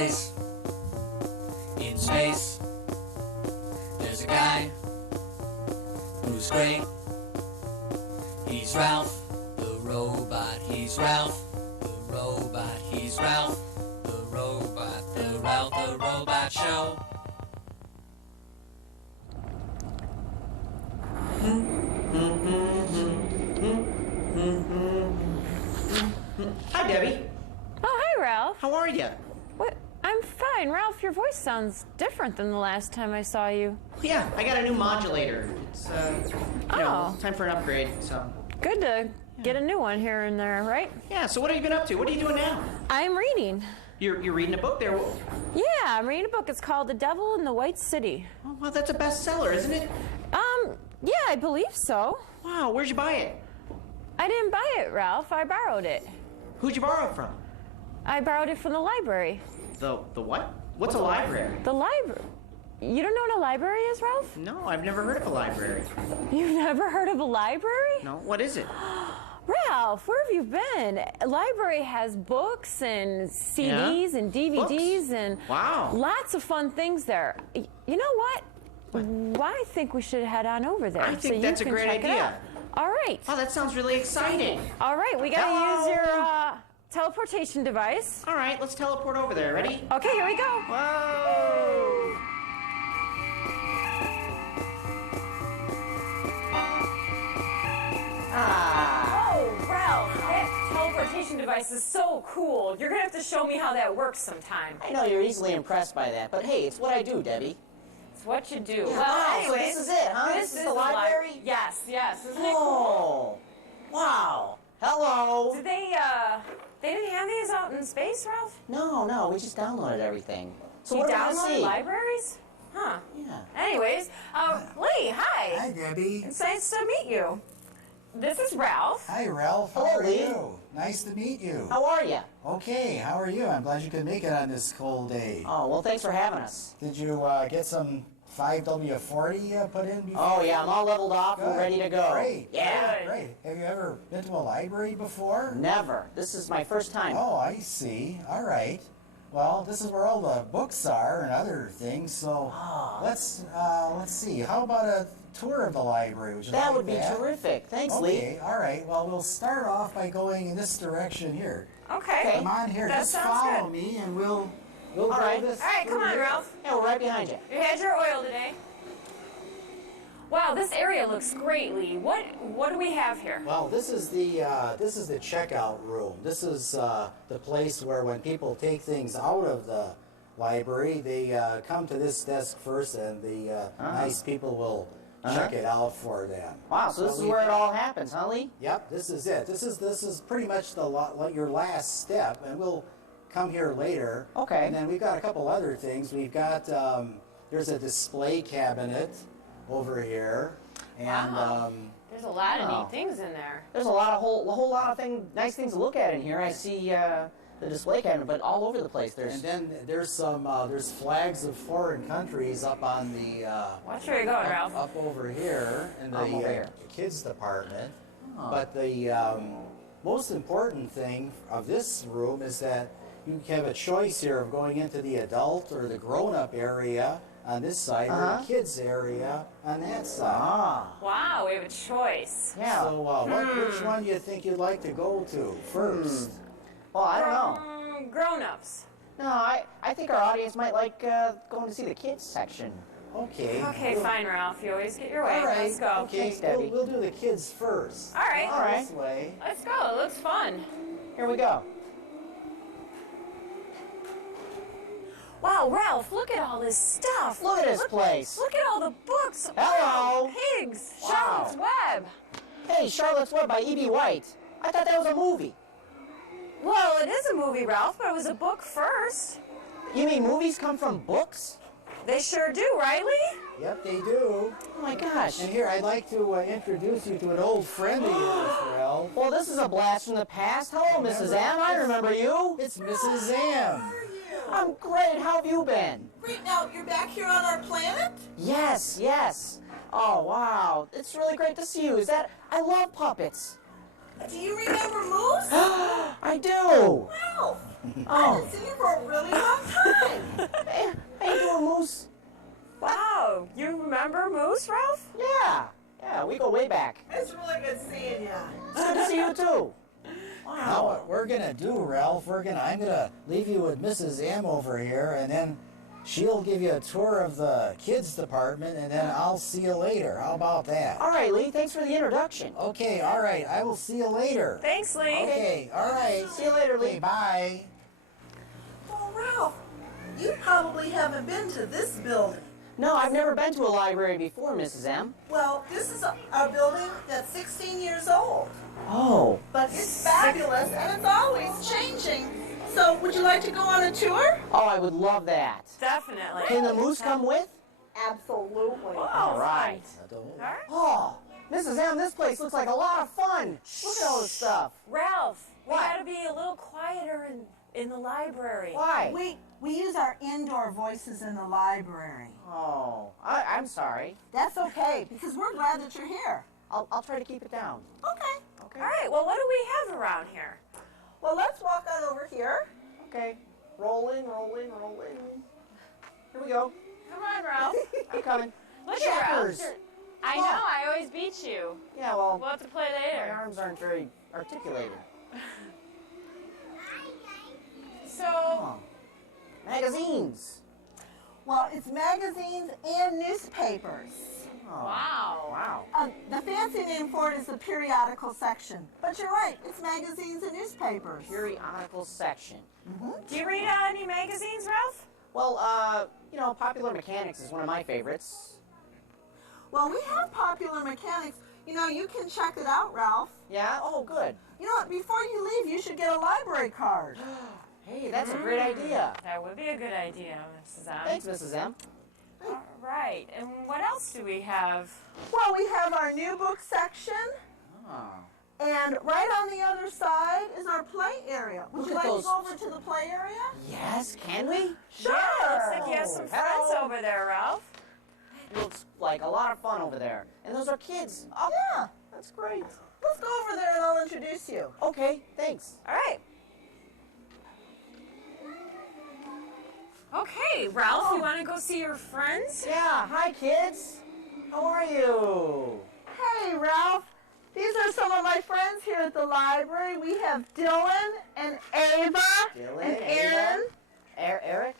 place in space. There's a guy who's great. He's Ralph the robot. He's Ralph the robot. He's Ralph the robot. The Ralph the Robot Show. Hi, Debbie. Oh, hi, Ralph. How are you? What? I'm fine. Ralph, your voice sounds different than the last time I saw you. Yeah, I got a new modulator. It's, time for an upgrade, so. Good to get a new one here and there, right? Yeah, so what have you been up to? What are you doing now? I'm reading. You're reading a book there? Yeah, I'm reading a book. It's called The Devil in the White City. Oh, well, that's a bestseller, isn't it? Yeah, I believe so. Wow, where'd you buy it? I didn't buy it, Ralph. I borrowed it. Who'd you borrow it from? I borrowed it from the library. The what? What's a library? The library? You don't know what a library is, Ralph? No, I've never heard of a library. You've never heard of a library? No, what is it? Ralph, where have you been? A library has books and CDs and DVDs and lots of fun things there. You know what? Well, I think we should head on over there. I think that's a great idea. All right. Oh, that sounds really exciting. All right, we got to use your teleportation device. All right, let's teleport over there. Ready? Okay, here we go. Whoa! Oh, Ralph, that teleportation device is so cool. You're going to have to show me how that works sometime. I know you're easily impressed by that, but hey, it's what I do, Debbie. It's what you do. Yeah, Well, wow, anyways, so this is it, huh? This is the library? Yes, yes. Isn't it Oh, wow. Hello. Did they didn't have these out in space, Ralph? No, we just downloaded everything. So You what do we downloaded see? libraries? Huh. Yeah. Anyways, Lee, hi. Hi, Debbie. It's nice to meet you. This is Ralph. Hi, Ralph. How Hello, are Lee. you? Nice to meet you. How are you? Okay, how are you? I'm glad you could make it on this cold day. Oh, well, thanks for having us. Did you get some 5W40 put in before? Oh, yeah, I'm all leveled off and Good. ready to go. Great. Yeah. Great. Have you ever been to a library before? Never. This is my first time. Oh, I see. All right. Well, this is where all the books are and other things. So let's see. How about a tour of the library? Would you That like would be terrific. Thanks, Lee. Okay. All right. Well, we'll start off by going in this direction here. Okay. Come on here. That Just sounds follow good. me, and we'll go right. this. All right, come through on, here. Ralph. Yeah, we're right behind you. You had your oil today. Wow, this area looks great, Lee. What do we have here? Well, this is the checkout room. This is the place where when people take things out of the library, they come to this desk first, and the nice people will check it out for them. Wow, so this is where it all happens, huh, Lee? Yep, this is it. This is pretty much your last step, and we'll come here later. Okay. And then we've got a couple other things. We've got there's a display cabinet over here, and Wow. There's a lot of neat things in there. There's a whole lot of nice things to look at in here. I see the display cabinet, but all over the place. and then there's some there's flags of foreign countries up on the Watch where you're going, Ralph. up over here in Up over the here. kids department. But the most important thing of this room is that you have a choice here of going into the adult or the grown-up area on this side, or the kids area on that side. Wow, we have a choice. Yeah. So which one do you think you'd like to go to first? Well, I don't know. Grown-ups. No, I think our audience might like going to see the kids section. Okay. Okay, fine, Ralph. You always get your way. All right. Let's go. Okay, Thanks, Debbie. we'll do the kids first. All right. All right. This way. Let's go. It looks fun. Here we go. Wow, Ralph, look at all this stuff. Look at this place. Look at all the books. Hello. Wow, pigs. Wow. Charlotte's Web. Hey, Charlotte's Web by E.B. White. I thought that was a movie. Well, it is a movie, Ralph, but it was a book first. You mean movies come from books? They sure do, right, Lee? Yep, they do. Oh my gosh. And here, I'd like to introduce you to an old friend of yours, Ralph. Well, this is a blast from the past. Hello, Mrs. M. I remember you. It's Mrs. M. I'm great. How have you been? Great, now you're back here on our planet? Yes. Oh, wow. It's really great to see you. I love puppets. Do you remember Moose? I do. Ralph, I Oh. haven't seen you for a really long time. Hey, how you doing, Moose? Wow, you remember Moose, Ralph? Yeah. Yeah, we go way back. It's really good seeing you. It's good to see you too. Now what we're gonna do, Ralph, I'm gonna leave you with Mrs. M over here, and then she'll give you a tour of the kids department, and then I'll see you later. How about that? All right, Lee. Thanks for the introduction. Okay, all right. I will see you later. Thanks, Lee. Okay, all right. See you later, Lee. Okay, bye. Oh, Ralph, you probably haven't been to this building. No, I've never been to a library before, Mrs. M. Well, this is a building that's 16 years old. Oh. But it's fabulous, and it's always changing. So, would you like to go on a tour? Oh, I would love that. Definitely. Can the moose come with? Absolutely. All right. Oh, Mrs. M, this place looks like a lot of fun. Look at all this stuff. Ralph, we What? gotta be a little quieter in the library. Why? We use our indoor voices in the library. Oh, I'm sorry. That's okay, because we're glad that you're here. I'll try to keep it down. Okay. Okay. All right, well, what do we have around here? Well, let's walk on over here. Okay. Rolling, rolling, rolling. Here we go. Come on, Ralph. I'm coming. Look at Ralph. Checkers. I know, I always beat you. Yeah, well, We'll have to play my later. arms aren't very articulated. So, Oh. Magazines. Well, it's magazines and newspapers. Oh. wow. Wow. The fancy name for it is the periodical section. But you're right, it's magazines and newspapers. Periodical section. Do you read any magazines, Ralph? Well, Popular Mechanics is one of my favorites. Well, we have Popular Mechanics. You know, you can check it out, Ralph. Yeah? Oh, good. You know what, before you leave, you should get a library card. Hey, that's a great idea. That would be a good idea, Mrs. M. Thanks, Mrs. M. All right, and what else do we have? Well, we have our new book section, Oh. and right on the other side is our play area. Would you Look like at to those- go over to the play area? Yes, can we? Sure. Yeah, looks like you have some friends Hello. over there, Ralph. Looks like a lot of fun over there. And those are kids. Oh, Yeah. that's great. Let's go over there and I'll introduce you. Okay, thanks. All right. Okay, Ralph, you want to go see your friends? Yeah, hi, kids. How are you? Hey, Ralph. These are some of my friends here at the library. We have Dylan and Ava Dylan, and Ava. Aaron. Eric?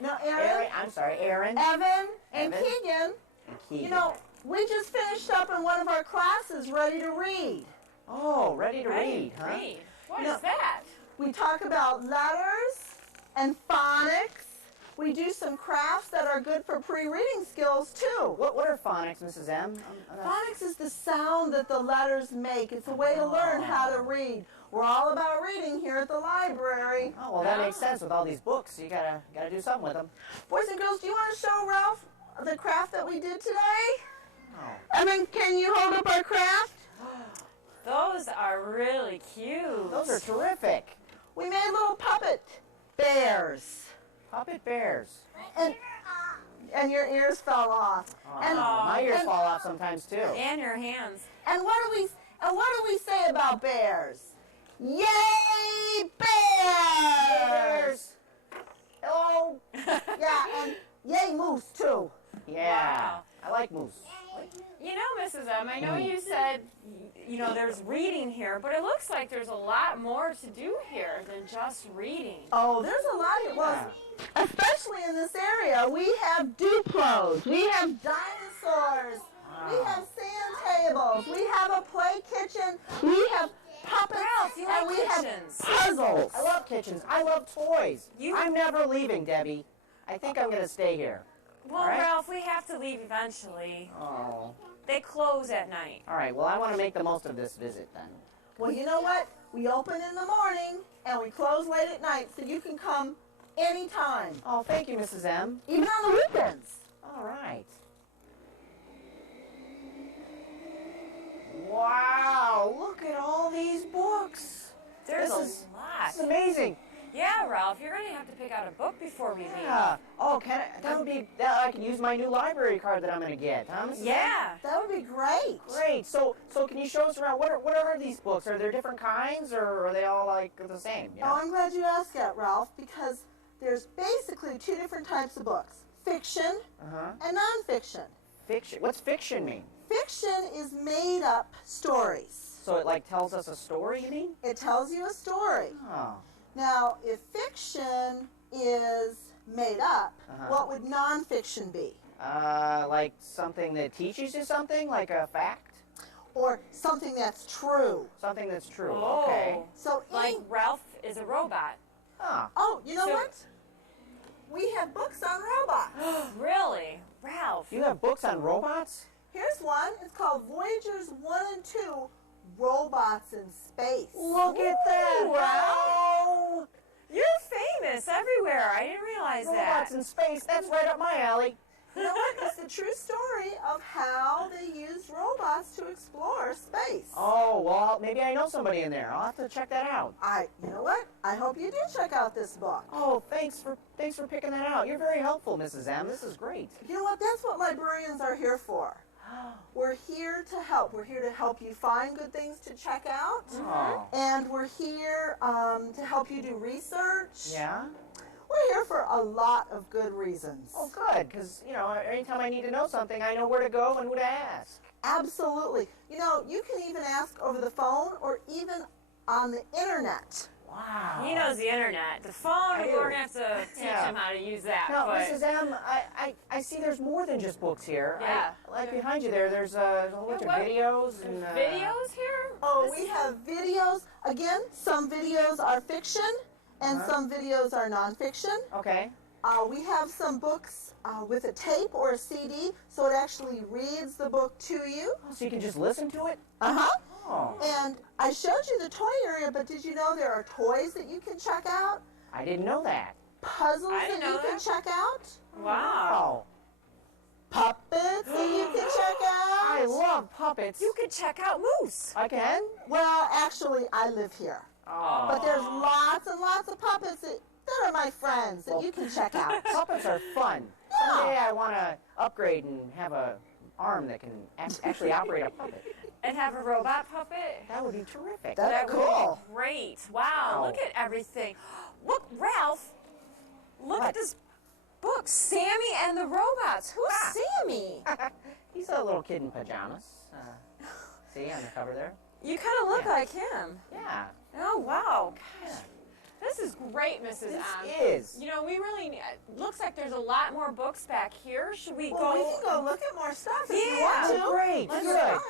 No, Aaron. I'm sorry, Aaron. Evan and Evan. Keegan. And Keegan. You know, we just finished up in one of our classes ready to read. Oh, ready to read, huh? Read. What No. is that? We talk about letters and phonics. We do some crafts that are good for pre-reading skills, too. What are phonics, Mrs. M? I'm not- Phonics is the sound that the letters make. It's a way to learn how to read. We're all about reading here at the library. Oh, well, that makes sense with all these books. You gotta do something with them. Boys and girls, do you want to show Ralph the craft that we did today? Oh. Evan, can you hold up our craft? Those are really cute. Those are terrific. We made little puppet bears. Puppet bears. And your ears fell off. Oh, And, my ears and, fall off sometimes, too. And your hands. and what do we say about bears? Yay, bears! Hello. Yeah, and yay, moose, too. Yeah. Wow. I like moose. You know, Mrs. M, I know you said, there's reading here, but it looks like there's a lot more to do here than just reading. Oh, there's a lot here. Well, especially in this area, we have Duplos, we have dinosaurs, we have sand tables, we have a play kitchen, we have puppets, Ralph, you and like we kitchens. have puzzles. I love kitchens. I love toys. You- I'm never leaving, Debbie. I think I'm going to stay here. Well, All right. Ralph, we have to leave eventually. Oh. They close at night. All right. Well, I want to make the most of this visit then. Well, you know what? We open in the morning and we close late at night, so you can come anytime, Oh, thank you, Mrs. M. even on the weekends. All right. Wow, look at all these books. There's This a is lot. This is amazing. Yeah, Ralph, you're going to have to pick out a book before we leave. Yeah. Oh, that would be maybe I can use my new library card that I'm going to get, huh, Mrs. Yeah. That would be great. Great. So can you show us around? What are these books? Are there different kinds, or are they all like the same? Yeah? Oh, I'm glad you asked that, Ralph, because there's basically two different types of books, fiction and nonfiction. Fiction. What's fiction mean? Fiction is made up stories. So it like tells us a story, you mean? It tells you a story. Oh. Now, if fiction is made up, what would nonfiction be? Like something that teaches you something, like a fact? Or something that's true. Something that's true. Oh. Okay. So Like Ralph is a robot. Huh. oh, you know So- what? We have books on robots. Really? Ralph. You have books on robots? Here's one. It's called Voyagers 1 and 2, Robots in Space. Look at that! Wow! You're famous everywhere. I didn't realize Robots that. in space. That's right up my alley. You know what? It's the true story of how they used robots to explore space. Oh, well, maybe I know somebody in there. I'll have to check that out. You know what? I hope you do check out this book. Oh, thanks for picking that out. You're very helpful, Mrs. M. This is great. You know what? That's what librarians are here for. We're here to help. We're here to help you find good things to check out. Oh. And we're here to help you do research. Yeah? We're here for a lot of good reasons. Oh, good, because, anytime I need to know something, I know where to go and who to ask. Absolutely. You know, you can even ask over the phone or even on the internet. Wow. He knows the internet. The phone, I we're do. going to have to teach him how to use that. Now, but Mrs. M, I see there's more than just books here. Yeah. Like behind you there's a whole bunch of what? videos and... videos here? Oh, we have videos. Again, some videos are fiction and some videos are nonfiction. Okay. We have some books with a tape or a CD, so it actually reads the book to you. So you can just listen to it? Uh-huh. Oh. And I showed you the toy area, but did you know there are toys that you can check out? I didn't know that. Puzzles I that didn't you know can that. check out? Wow. Puppets that you can check out? I love puppets. You could check out Moose. I can? Well, actually, I live here. Oh. But there's lots and lots of puppets that are my friends that you can check out. Puppets are fun. Someday I want to upgrade and have a arm that can actually operate a puppet. And have a robot puppet? That would be terrific. That's That would cool. be great. Wow, Wow. look at everything. Look, Ralph, look What? at this book, Sammy and the Robots. Who's Sammy? He's a little kid in pajamas. See on the cover there? You kind of look Yeah. like him. Yeah. Oh, wow. Yeah. This is great, Mrs. This M. is. You know, we really need, looks like there's a lot more books back here. Should we Well, go? we can go look at more stuff if you Yeah. want to. Oh, great. Let's Good. go.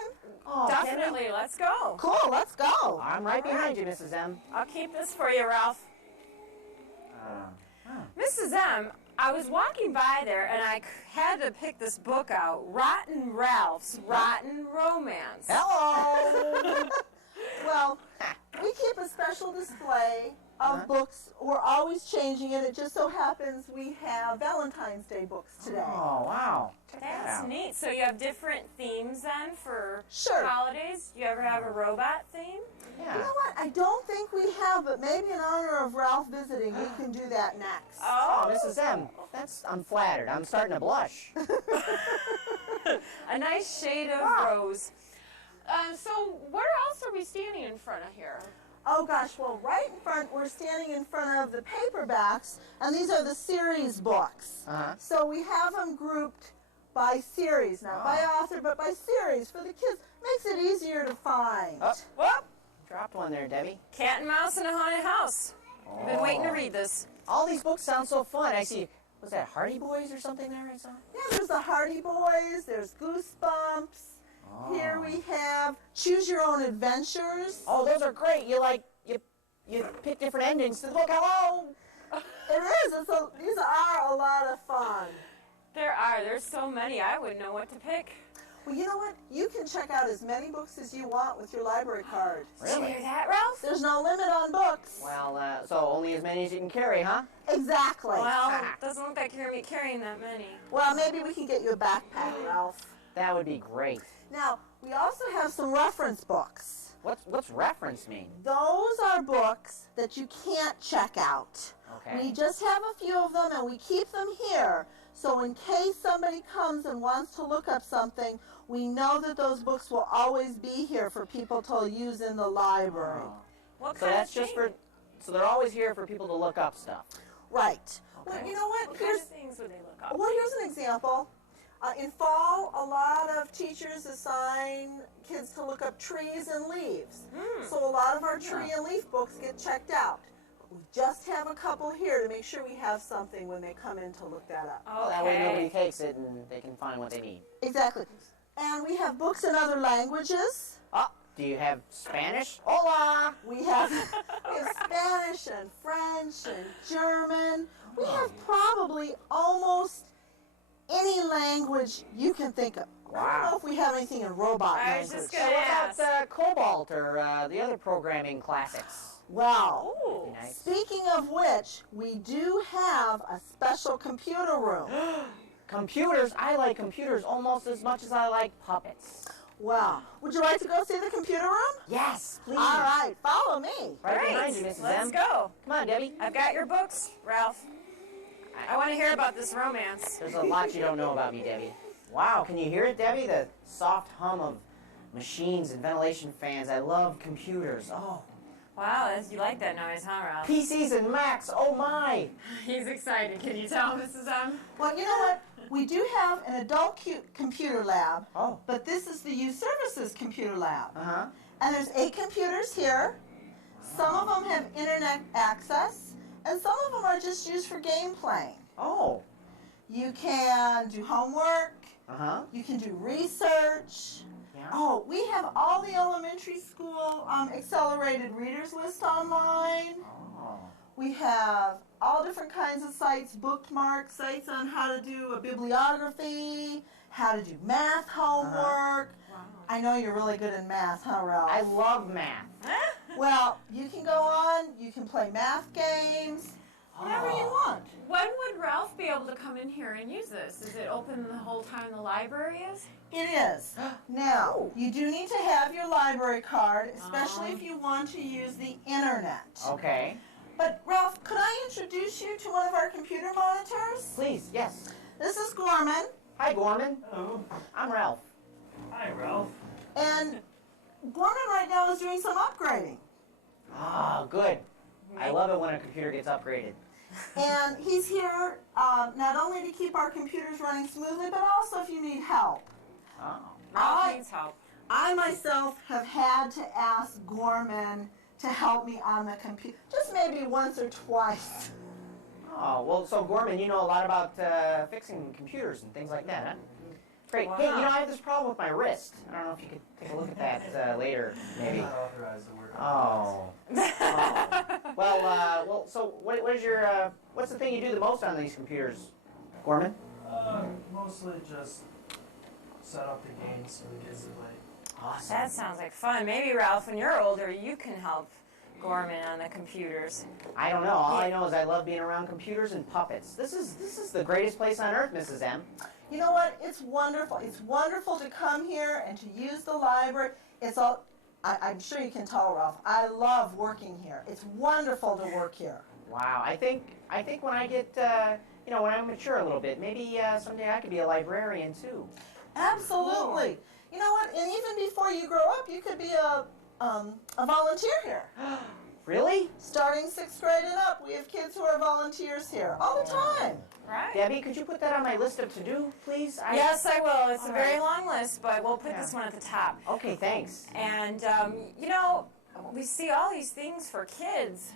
Oh, can we? Definitely, let's go. Cool, let's go. I'm right behind you, Mrs. M. I'll keep this for you, Ralph. Mrs. M, I was walking by there and I had to pick this book out, Rotten Ralph's Rotten Romance. Hello. Well, we keep a special display of books. We're always changing it. It just so happens we have Valentine's Day books today. Oh, wow. Check that That's out. neat. So you have different themes then for Sure. holidays? Do you ever have a robot theme? You Yeah. know what? I don't think we have, but maybe in honor of Ralph visiting, we can do that next. Oh, Mrs. M, I'm flattered. I'm starting to blush. A nice shade of rose. So where else are we standing in front of here? Oh gosh, well right in front, we're standing in front of the paperbacks, and these are the series books. So we have them grouped by series, not by author, but by series for the kids. Makes it easier to find. Whoop! Dropped one there, Debbie. Cat and Mouse in a Haunted House. I've been waiting to read this. All these books sound so fun. I see, was that Hardy Boys or something there I saw? Yeah, there's the Hardy Boys, there's Goosebumps. Here we have Choose Your Own Adventures. Oh, those are great. You pick different endings to the book. Hello. It is. These are a lot of fun. There's so many, I wouldn't know what to pick. Well, you know what? You can check out as many books as you want with your library card. Did you hear that, Ralph? There's no limit on books. Well, so only as many as you can carry, huh? Exactly. Well, it doesn't look like you're going to be carrying that many. Well, maybe we can get you a backpack, Ralph. That would be great. Now, we also have some reference books. What's reference mean? Those are books that you can't check out. Okay. We just have a few of them, and we keep them here So in case somebody comes and wants to look up something, we know that those books will always be here for people to use in the library. What So kind that's of just thing? so they're always here for people to look up stuff. Right. Well, you know what? What kind of things would they look up? Well, here's an example. In fall, a lot of teachers assign kids to look up trees and leaves. So a lot of our tree and leaf books get checked out. We just have a couple here to make sure we have something when they come in to look that up. Well, that way nobody takes it and they can find what they need. Exactly. And we have books in other languages. Oh, do you have Spanish? Hola! We have Spanish and French and German. We have probably almost any language you can think of. I don't know if we have anything in robot I was language. just going to ask. What about Cobalt or the other programming classics? Well, Ooh. Nice. speaking of which, we do have a special computer room. Computers, I like computers almost as much as I like puppets. Wow. Would you like to go see the computer room? Yes, please. All right, follow me. Right Great. behind you, Mrs. Let's M. go. Come on, Debbie. I've got your books, Ralph. I want to hear about this romance. There's a lot you don't know about me, Debbie. Wow, can you hear it, Debbie? The soft hum of machines and ventilation fans. I love computers. Oh, Wow, you like that noise, huh, Ralph? PCs and Macs. Oh my. He's excited. Can you tell, Mrs. M? Well, you know what? We do have an adult computer lab, Oh. but this is the youth services computer lab. Uh-huh. And there's 8 computers here. Some of them have internet access, and some of them are just used for game playing. Oh. You can do homework. Uh-huh. You can do research. Yeah. Oh, we have all the elementary school accelerated readers list online. Oh. We have all different kinds of sites, bookmark sites on how to do a bibliography, how to do math homework. Wow. I know you're really good in math, huh, Ralph? I love math. Well, you can go on, you can play math games, whatever you want. When would Ralph be able to come in here and use this? Is it open the whole time the library is? It is. Now, you do need to have your library card, especially if you want to use the internet. Okay. But, Ralph, could I introduce you to one of our computer monitors? Please, yes. This is Gorman, Hi, Gorman. Hello. I'm Ralph. Hi, Ralph. and Gorman right now is doing some upgrading. Ah, good. I love it when a computer gets upgraded. And he's here not only to keep our computers running smoothly, but also if you need help. Oh. Ralph needs help. I myself have had to ask Gorman to help me on the computer, just maybe once or twice. Oh, well, so Gorman, you know a lot about fixing computers and things like that, huh? Great. Wow. Hey, you know, I have this problem with my wrist. I don't know if you could take a look at that later, maybe. I'm not authorized to work on Oh. Well, so what is your, what's the thing you do the most on these computers, Gorman? Mostly just set up the games for the kids to play. Awesome. That sounds like fun. Maybe, Ralph, when you're older, you can help Gorman on the computers. I don't know. All I know is I love being around computers and puppets. This is the greatest place on earth, Mrs. M. You know what? It's wonderful. It's wonderful to come here and to use the library. It's all. I'm sure you can tell, Ralph. I love working here. It's wonderful to work here. Wow. I think when I get, when I mature a little bit, maybe someday I could be a librarian too. Absolutely. You know what? And even before you grow up, you could be a volunteer here. Really? Starting 6th grade and up, we have kids who are volunteers here all the time. Right? Debbie, could you put that on my list of to-do, please? Yes, I will. It's a All very right. long list, but we'll put Yeah. this one at the top. Okay, thanks. And, we see all these things for kids.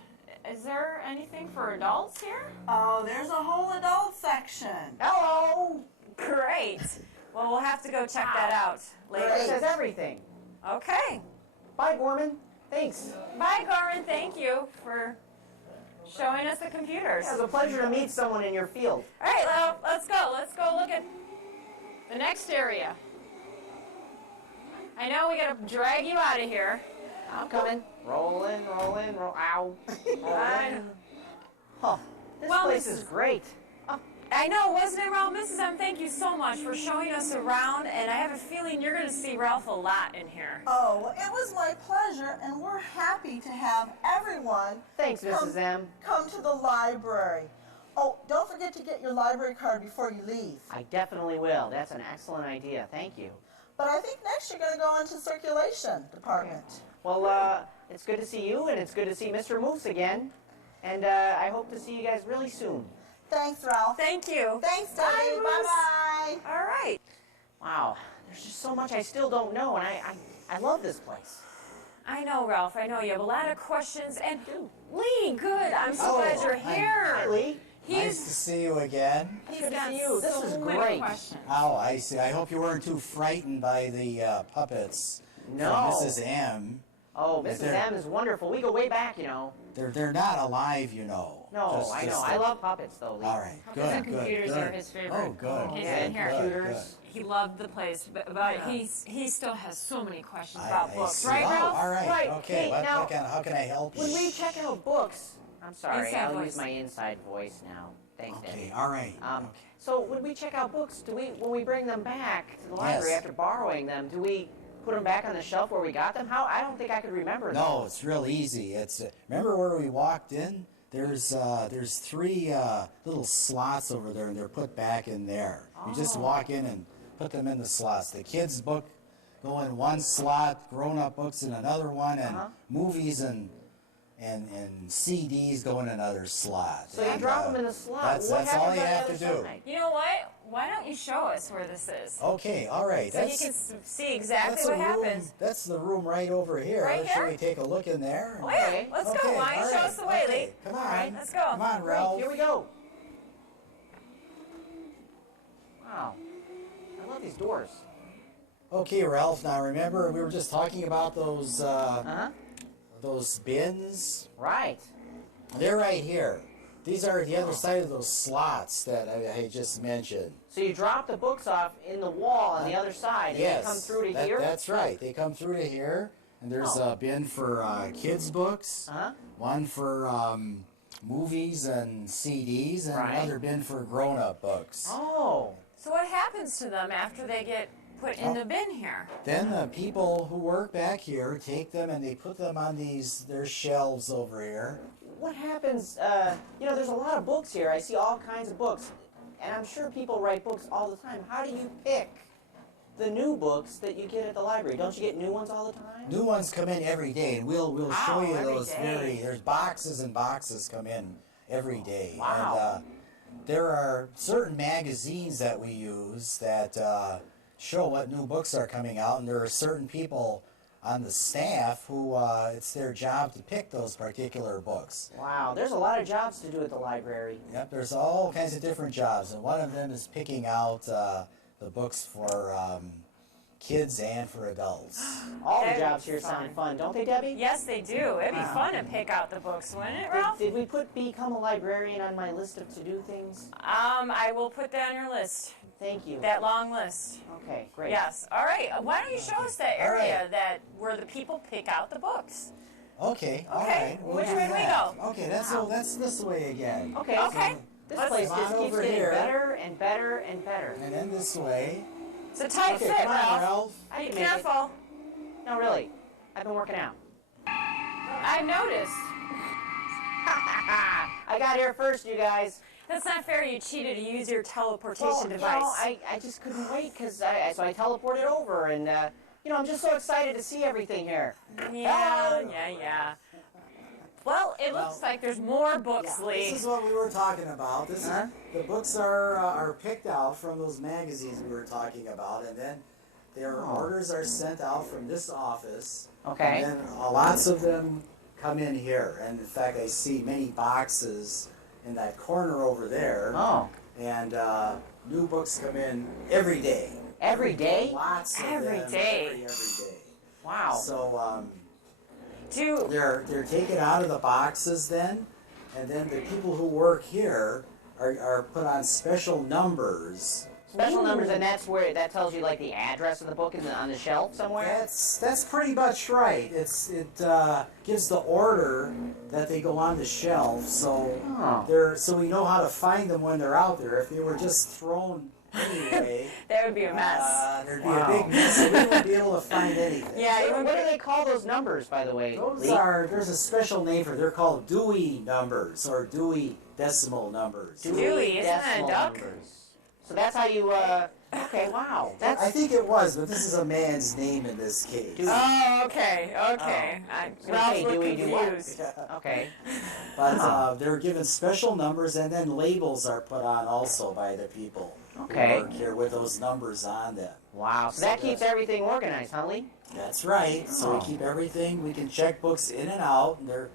Is there anything for adults here? Oh, there's a whole adult section. Hello. Great. Well, we'll have to go check that out It later. says everything. Okay. Bye, Gorman. Thanks. Bye, Gorman. Thank you for showing us the computers. It was a pleasure to meet someone in your field. All right, well, let's go. Let's go look at the next area. I know we got to drag you out of here. I'm coming. Rolling, rolling, roll. Ow. I, Huh. This Well, place Mrs. is great. I know, wasn't it, Ralph? Mrs. M, thank you so much for showing us around, and I have a feeling you're going to see Ralph a lot in here. Oh, well, it was my pleasure, and we're happy to have everyone Thanks, Mrs. M. come to the library. Oh, don't forget to get your library card before you leave. I definitely will. That's an excellent idea. Thank you. But I think next you're going to go into circulation department. Well, it's good to see you, and it's good to see Mr. Moose again. And I hope to see you guys really soon. Thanks, Ralph. Thank you. Thanks, Debbi. Bye, Moose. Bye-bye. All right. Wow, there's just so much I still don't know, and I love this place. I know, Ralph. I know you have a lot of questions. And Lee, good. I'm so glad you're here. Hi, Lee. Nice to see you again. He's Good to got see you. This so is many great. questions. Oh, I see. I hope you weren't too frightened by the puppets No. from Mrs. M. Oh, Mrs. They're- M is wonderful. We go way back, you know. They're not alive, you know. No, I know. I love puppets, though, Lee. All right, good, And good, computers good. are his favorite. Oh, good. He's good, in here. good, Computers. He loved the place, but he still has so many questions about I books, see. right, Oh, Ralph? all right. Right. Okay. Hey, What now- how can I help you? When we check out books, I'm sorry, Inside I'll voice. use my inside voice now. Thanks, Okay. Debbie. All right. Okay. So when we check out books, when we bring them back to the library Yes. after borrowing them, do we put them back on the shelf where we got them? How? I don't think I could remember them. No, it's real easy. It's remember where we walked in? There's 3 little slots over there, and they're put back in there. You just walk in and put them in the slots. The kids' book go in one slot, grown-up books in another one, and movies and CDs go in another slot. So you And, drop them in the slot. That's What all happens you on the have other to do. side? You know what? Why don't you show us where this is? Okay, all right. So you can see exactly that's what a room- happens. That's the room right over here. Right Should here? we take a look in there? Oh, yeah. Okay. Let's go. Okay, Why don't you all show right, us the way, okay. Lee? Come on. All right, let's go. Come on, Great, Ralph. here we go. Wow. I love these doors. Okay, Ralph. Now remember, we were just talking about those bins. Right. They're right here. These are the other side of those slots that I just mentioned. So you drop the books off in the wall on the other side, and Yes, they come through to here? that's right. They come through to here, and there's a bin for kids' books, one for movies and CDs, and Right. another bin for grown-up books. Oh. So what happens to them after they get put in the bin here? Then the people who work back here take them and they put them on their shelves over here. What happens, there's a lot of books here. I see all kinds of books. And I'm sure people write books all the time. How do you pick the new books that you get at the library? Don't you get new ones all the time? New ones come in every day, and we'll show you every those day. there's boxes and boxes come in every day. Wow. And there are certain magazines that we use that show what new books are coming out, and there are certain people on the staff who it's their job to pick those particular books. Wow, there's a lot of jobs to do at the library. Yep, there's all kinds of different jobs, and one of them is picking out the books for kids and for adults. All the That'd jobs be here fun. sound fun, don't they, Debbie? Yes, they do. It'd be fun to pick out the books, wouldn't it, Ralph? Did we put become a librarian on my list of to-do things? I will put that on your list. Thank you. That long list. Okay, great. Yes. All right. Why don't you show us that All area right. where the people pick out the books? Okay, all Okay, right. we'll which do way do we that. go? Okay, that's this way again. Okay. Okay. So this Let's place come on just keeps over getting here. better and better and better. And then this way. It's a tight Okay, fit, come on, Ralph. Ralph. I Be can make it. careful. No, really. I've been working out. I noticed. I got here first, you guys. That's not fair. You cheated to use your teleportation Well, device. I just couldn't wait because so I teleported over and I'm just so excited to see everything here. Yeah. Well, it looks like there's more books, Lee. This is what we were talking about. This is the books are picked out from those magazines we were talking about, and then their orders are sent out from this office. Okay. And then lots of them come in here, and in fact, I see many boxes in that corner over there. Oh. And new books come in every day. Every day? Lots of Every them day. every day. Wow. So Do they're taken out of the boxes then, and then the people who work here are put on special numbers. Special numbers, and that tells you like the address of the book is on the shelf somewhere. That's pretty much right. It gives the order that they go on the shelf, so so we know how to find them when they're out there. If they were just thrown anyway, that would be a mess. There'd be a big mess. So we wouldn't be able to find anything. Yeah, what do they call those numbers, by the way? There's a special name for it. They're called Dewey numbers or Dewey decimal numbers. Dewey, isn't that a duck? Numbers. So that's how you, okay, wow. I think it was, but this is a man's name in this case. Dewey. Oh, okay. Ralph looked confused. Okay. But they're given special numbers, and then labels are put on also by the people who work here with those numbers on them. Wow, so that keeps everything organized, huh, Lee? That's right. So we keep everything. We can check books in and out. And they're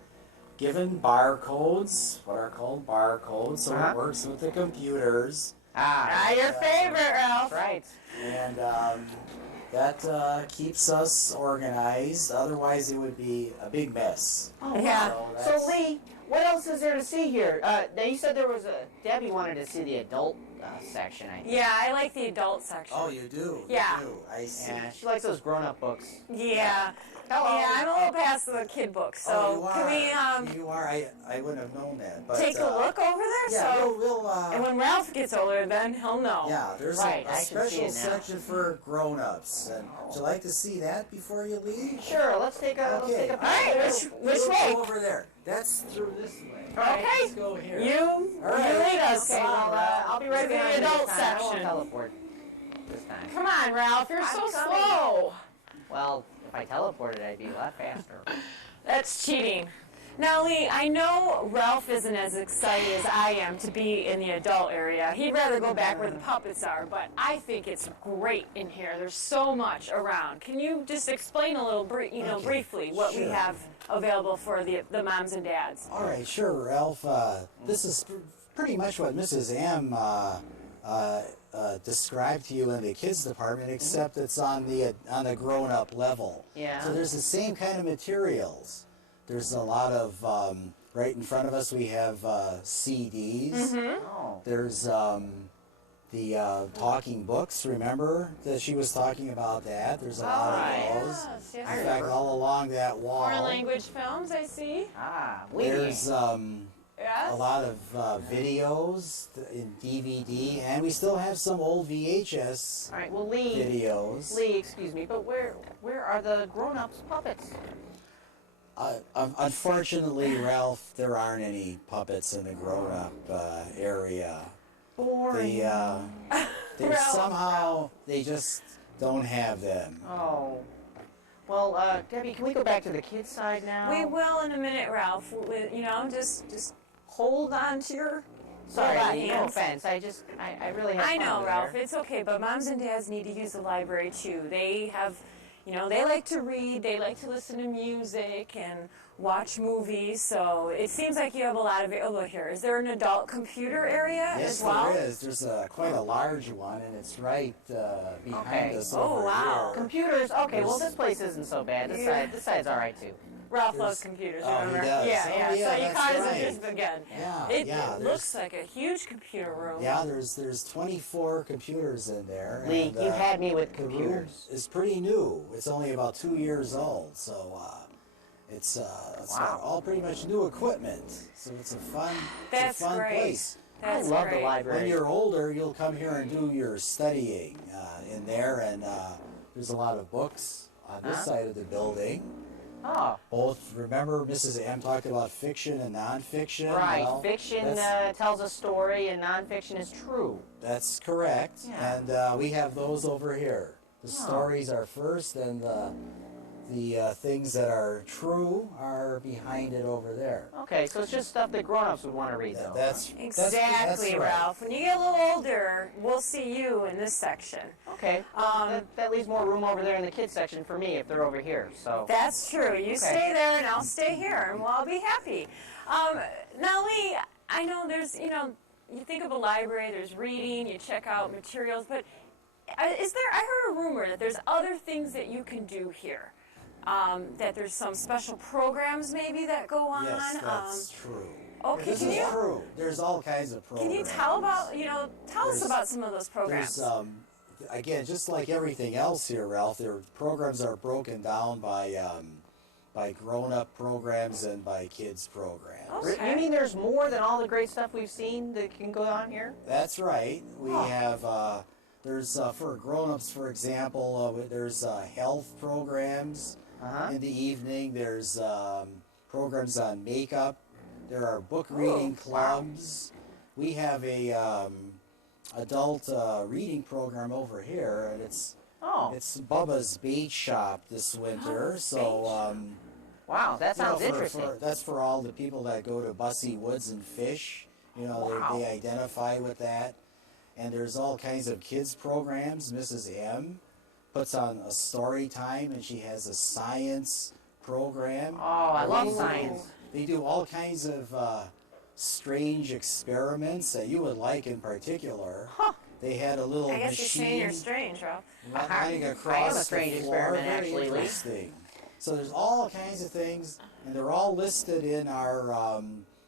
given barcodes, what are called barcodes, so it works with the computers. Your favorite, Ralph. That's right. And that keeps us organized. Otherwise, it would be a big mess. Oh, yeah. So Lee, what else is there to see here? Now you said there was Debbie wanted to see the adult section, I think. Yeah, I like the adult section. Oh, you do? Yeah. You do. I see. Yeah, she likes those grown-up books. Yeah. Hello. Yeah, I'm a little past the kid book, so can we You are. I wouldn't have known that. But, take a look over there? Yeah, so, we'll and when Ralph gets older, then he'll know. yeah, there's Right, a I can see special it now. section for grown-ups. And would you like to see that before you leave? Sure, let's take a Okay. peek. All right, which We'll way? go over there. That's through this way. Okay. Let's go here. You right. lead us. Okay, well, I'll be right To the behind you adult this time. I won't section. teleport this time. Come on, Ralph, you're so slow. Well, if I teleported, I'd be a lot faster. That's cheating. Now, Lee, I know Ralph isn't as excited as I am to be in the adult area. He'd rather go back where the puppets are, but I think it's great in here. There's so much around. Can you just explain a little, briefly what we have available for the moms and dads? All right, sure, Ralph. This is pretty much what Mrs. M described to you in the kids department, except it's on the grown-up level. Yeah. So there's the same kind of materials. There's a lot of right in front of us. We have CDs. Oh. There's the talking books. Remember that she was talking about that. There's a lot of those. Yes, In fact, all along that wall. Foreign language films, I see. There's Yes. a lot of videos in DVD, and we still have some old VHS All right, well, Lee, videos. Lee, excuse me, but where are the grown-ups puppets? Unfortunately, Ralph, there aren't any puppets in the grown-up area. Boring. They somehow they just don't have them. Oh. Well, Debbie, can we go back to the kids' side now? We will in a minute, Ralph. Just hold on to your Sorry, robot Lee, no hands. offense. I really have I fun know, over Ralph. there. It's okay, but moms and dads need to use the library too. They have, they like to read, they like to listen to music and watch movies. So it seems like you have a lot of. Oh, look here. Is there an adult computer area Yes, as well? there is. There's quite a large one, and it's right behind us Oh, over wow. here. Computers. Okay, well, this place isn't so bad. This side's all right too. Ralph loves computers, Oh, he remember? does. Yeah, Oh, yeah. yeah, So you that's caught his right. interest again. Yeah, It yeah. looks like a huge computer room. Yeah, there's 24 computers in there. Lee, and, you had me with the room computers. is pretty new. It's only about 2 years old, so it's all pretty much new equipment. So it's a fun Great. place. That's I love great. the library. When you're older, you'll come here and do your studying in there, and there's a lot of books on this side of the building. Oh, Both, remember, Mrs. M talked about fiction and nonfiction. right. Well, Fiction tells a story, and nonfiction is true. That's correct. Yeah. And we have those over here. The stories are first, and the things that are true are behind it over there. Okay, so it's just stuff that grown-ups would want to read, though. That's Exactly, right. Ralph. When you get a little older, we'll see you in this section. Okay. That leaves more room over there in the kids section for me if they're over here. So. That's true. You stay there and I'll stay here, and we'll all be happy. Now, Lee, I know there's, you think of a library, there's reading, you check out materials, but I heard a rumor that there's other things that you can do here. That there's some special programs maybe that go on. Yes, that's true. Okay, This is true. There's all kinds of programs. Can you tell us about some of those programs? There's, again, just like everything else here, Ralph, their programs are broken down by grown-up programs and by kids programs. Okay. You mean there's more than all the great stuff we've seen that can go on here? That's right. We have There's for grown-ups, for example, there's health programs in the evening. There's programs on makeup. There are book reading clubs. We have a adult reading program over here, and it's Bubba's Bait Shop this winter. Wow, that sounds interesting. That's for all the people that go to Bussy Woods and fish. You know, they identify with that. And there's all kinds of kids programs. Mrs. M puts on a story time, and she has a science program. Oh, I love science. They do all kinds of strange experiments that you would like in particular. Huh. They had a little I guess machine you're saying you're strange, Ralph. running across I am a strange the floor. experiment, Very actually, Lee. interesting. So there's all kinds of things, and they're all listed in our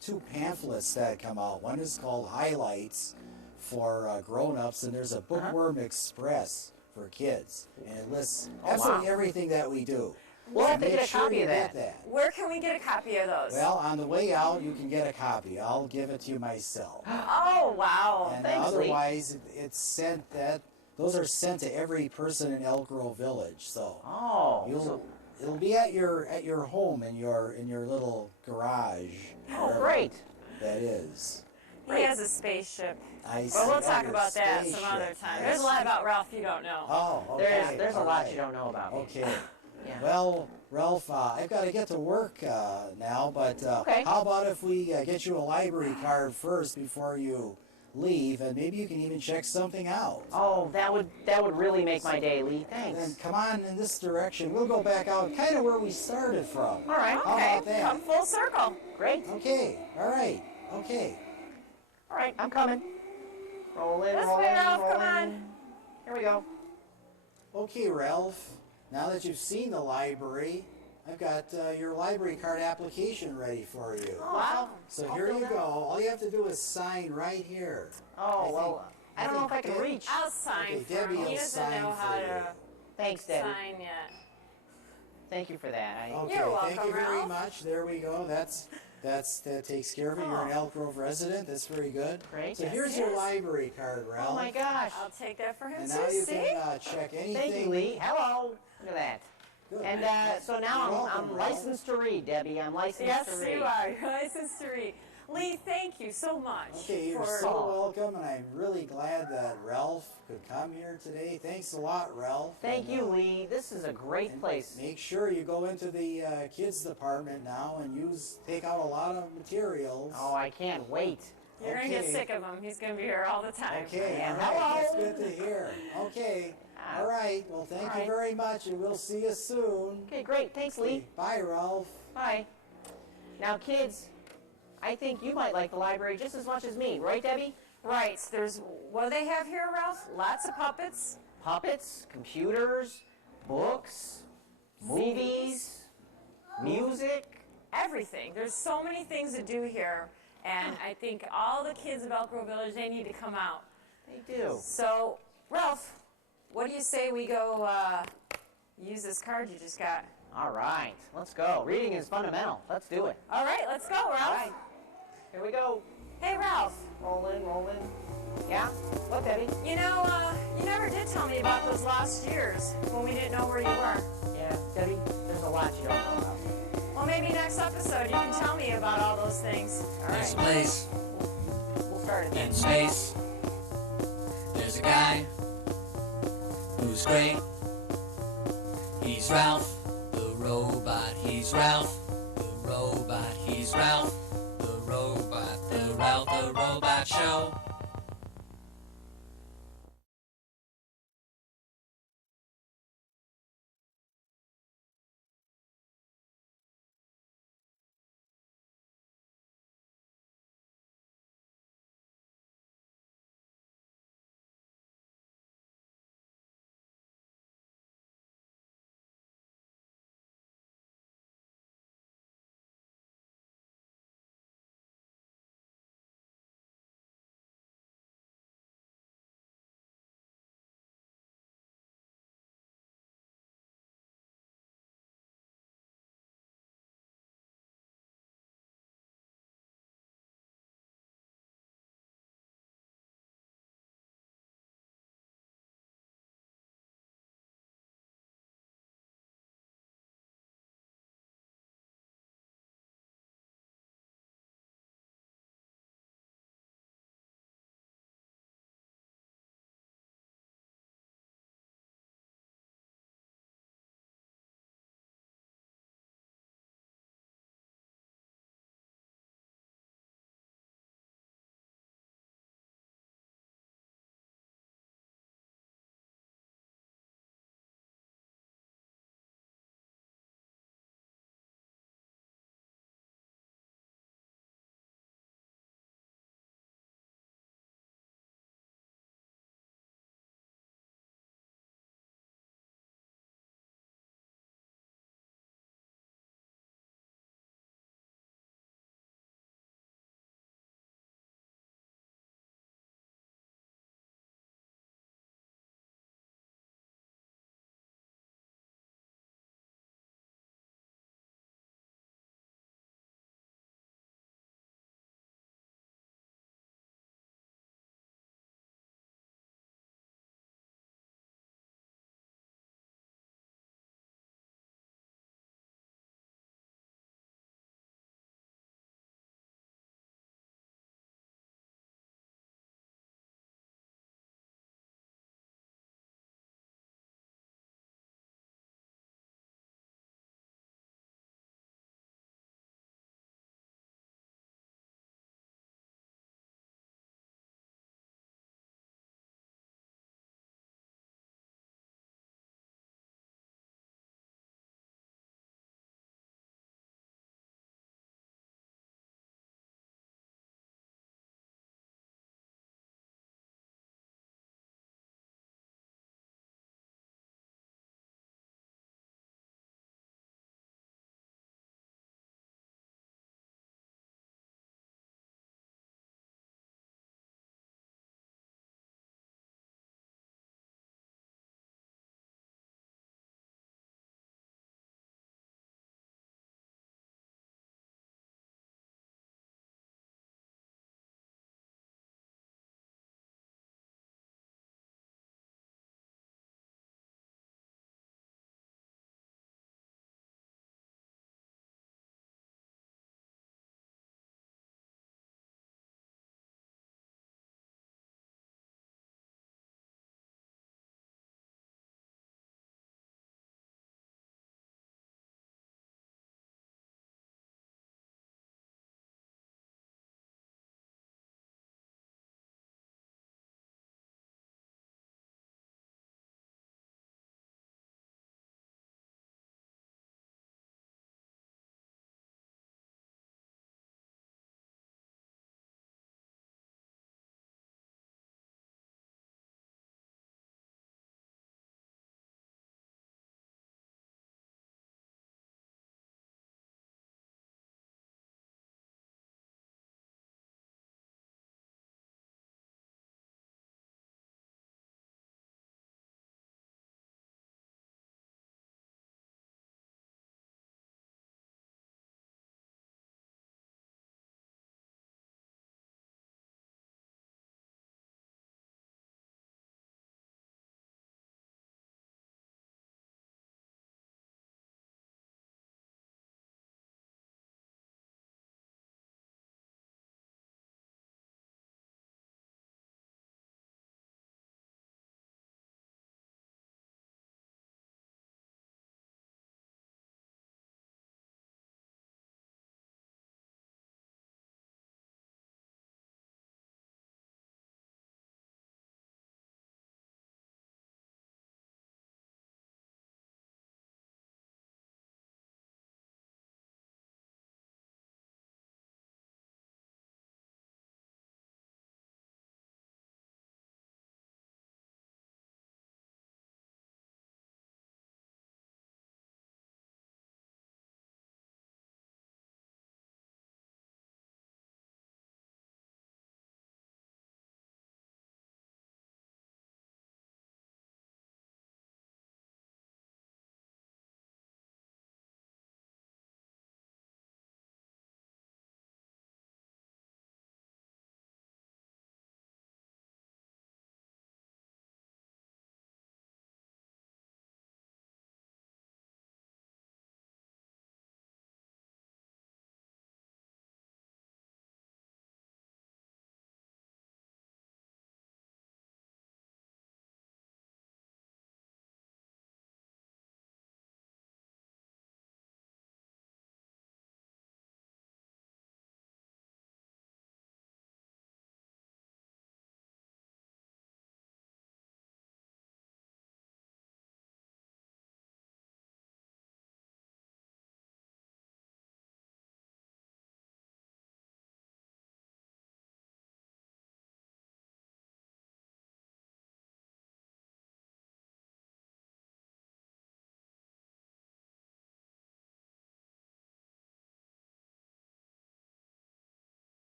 2 pamphlets that come out. One is called Highlights for grown-ups, and there's a Bookworm Express for kids, and it lists absolutely everything that we do. We'll have to Make get a sure copy you of get that. Where can we get a copy of those? Well, on the way out, you can get a copy. I'll give it to you myself. Oh, wow. And Thanks, Lee. otherwise, it's sent those are sent to every person in Elk Grove Village. So it'll be at your home in your little garage. Oh, great. That is. He has a spaceship. Well, we'll talk about that some other time. There's a lot about Ralph you don't know. Oh, okay. There's a lot you don't know about me. Okay. Yeah. Well, Ralph, I've got to get to work now, but how about if we get you a library card first before you leave, and maybe you can even check something out. Oh, that would really make my day, Lee. Thanks. Then come on in this direction. We'll go back out kind of where we started from. All right. How Okay, about that? come full circle. Great. Okay. All right. Okay. All right, I'm coming. Roll in, This roll way, in, Ralph, roll come in. on. Here we go. Okay, Ralph. Now that you've seen the library, I've got your library card application ready for you. Oh, wow. So here you go. All you have to do is sign right here. Oh, well, I don't know if I can reach. I'll sign Okay, for Debbie him. will He doesn't sign know how for you. to Thanks, Debbie. sign yet. Thank you for that. Okay, You're thank welcome, you very Ralph. much. There we go. That takes care of it. You're an Elk Grove resident. That's very good. Great. So Yes, here's it your is. library card, Ralph. Oh my gosh. I'll take that for him And too, now you see? can check anything. Thank you, Lee. Hello. Look at that. Good. And so now You're welcome, I'm Ralph. licensed to read, Debbie. I'm licensed Yes, to read. you are. You're licensed to read. Lee, thank you so much. Okay, you're for so welcome, and I'm really glad that Ralph could come here today. Thanks a lot, Ralph. Thank And, you, Lee. This is a great and place. Make sure you go into the kids department now and take out a lot of materials. Oh, I can't wait. You're going to get Okay. sick of him. He's going to be here all the time. Okay, Yeah, all right, that's hello. good to hear. Okay, Ah. all right, well, thank All you right. very much, and we'll see you soon. Okay, great. Thanks, Lee. Bye, Ralph. Bye. Now, kids, I think you might like the library just as much as me, right, Debbie? Right. There's, what do they have here, Ralph? Lots of puppets. Puppets, computers, books, movies, music. Everything. There's so many things to do here. And I think all the kids of Elk Grove Village, they need to come out. They do. So, Ralph, what do you say we go use this card you just got? All right, let's go. Reading is fundamental. Let's do it. All right, let's go, Ralph. All right. Here we go. Hey, Ralph. Roll in, roll in. Yeah? What, Debbie? You know, you never did tell me about those lost years when we didn't know where you were. Yeah, Debbie, there's a lot you don't know about. Well, maybe next episode you can tell me about all those things. All There's a right, place we'll start it then. in space. There's a guy who's great. He's Ralph the robot. He's Ralph the robot. He's Ralph the robot. The Ralph the Robot Show.